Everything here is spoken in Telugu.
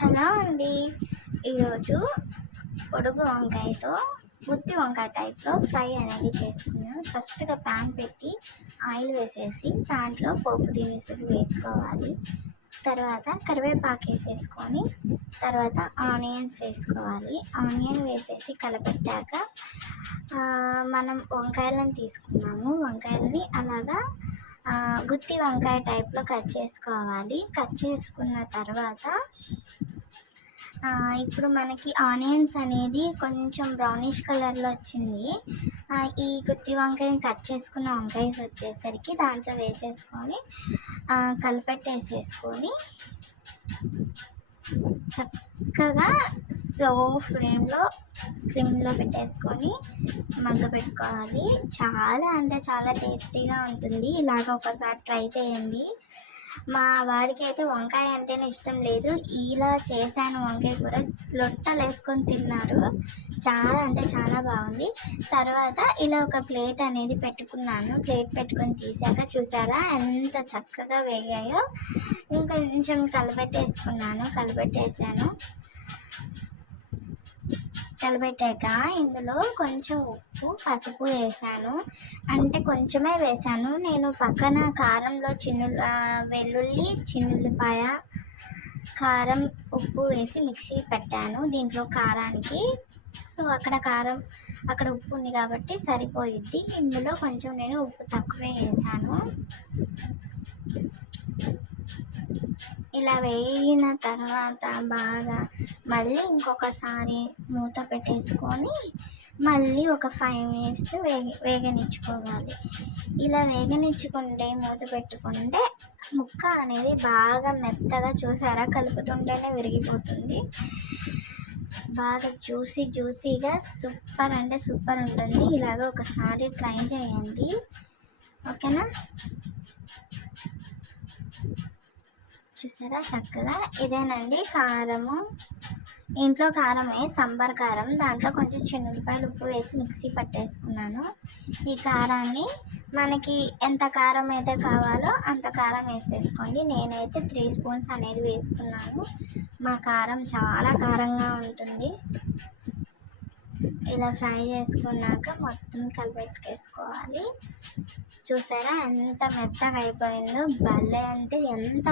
హలో అండి. ఈరోజు పొడుగు వంకాయతో గుత్తి వంకాయ టైప్లో ఫ్రై అనేది చేసుకున్నాం. ఫస్ట్గా ప్యాన్ పెట్టి ఆయిల్ వేసేసి దాంట్లో పోపు దినుసులు వేసుకోవాలి. తర్వాత కరివేపాకు వేసేసుకొని తర్వాత ఆనియన్స్ వేసుకోవాలి. ఆనియన్ వేసేసి కలపెట్టాక మనం వంకాయలను తీసుకున్నాము. వంకాయలని అలాగా గుత్తి వంకాయ టైప్లో కట్ చేసుకోవాలి. కట్ చేసుకున్న తర్వాత ఇప్పుడు మనకి ఆనియన్స్ అనేది కొంచెం బ్రౌనిష్ కలర్లో వచ్చింది. ఈ గుత్తి వంకాయని కట్ చేసుకున్న వంకాయస్ వచ్చేసరికి దాంట్లో వేసేసుకొని కలిపెట్టేసేసుకొని చక్కగా స్లిమ్లో పెట్టేసుకొని మగ్గపెట్టుకోవాలి. చాలా అంటే చాలా టేస్టీగా ఉంటుంది. ఇలాగ ఒకసారి ట్రై చేయండి. మా వారికి అయితే వంకాయ అంటేనే ఇష్టం లేదు. ఇలా చేశాను వంకాయ కూర, లొట్టలు వేసుకొని తిన్నారు. చాలా అంటే చాలా బాగుంది. తర్వాత ఇలా ఒక ప్లేట్ అనేది పెట్టుకున్నాను. ప్లేట్ పెట్టుకొని తీసాక చూసారా ఎంత చక్కగా వేగాయో. ఇంకొంచెం కలిపెట్టాక ఇందులో కొంచెం ఉప్పు పసుపు వేసాను. అంటే కొంచెమే వేసాను. నేను పక్కన కారంలో వెల్లుల్లి చిన్నుల్లిపాయ కారం ఉప్పు వేసి మిక్సీ పెట్టాను దీంట్లో కారానికి. సో అక్కడ ఉప్పు ఉంది కాబట్టి సరిపోయిద్ది. ఇందులో కొంచెం నేను ఉప్పు తక్కువే వేసాను. ఇలా వేగిన తర్వాత బాగా మళ్ళీ ఇంకొకసారి మూత పెట్టేసుకొని మళ్ళీ ఒక 5 minutes వేగనిచ్చుకోవాలి. ఇలా వేగనిచ్చుకుంటే మూత పెట్టుకుంటే ముక్క అనేది బాగా మెత్తగా చూసారా కలుపుతుంటేనే విరిగిపోతుంది. బాగా జ్యూసీగా సూపర్ అంటే సూపర్ ఉంటుంది. ఇలాగ ఒకసారి ట్రై చేయండి, ఓకేనా? చూసారా చక్కగా ఇదేనండి కారము. ఇంట్లో కారమే సాంబార్ కారం. దాంట్లో కొంచెం చిన్నులపాయలు ఉప్పు వేసి మిక్సీ పట్టేసుకున్నాను. ఈ కారాన్ని మనకి ఎంత కారం అయితే కావాలో అంత కారం వేసేసుకోండి. నేనైతే 3 spoons అనేది వేసుకున్నాను. మా కారం చాలా కారంగా ఉంటుంది. ఇలా ఫ్రై చేసుకున్నాక మొత్తం కలిపెట్టుకేసుకోవాలి. చూసారా ఎంత మెత్తగా అయిపోయిందో. భలే అంటే ఎంత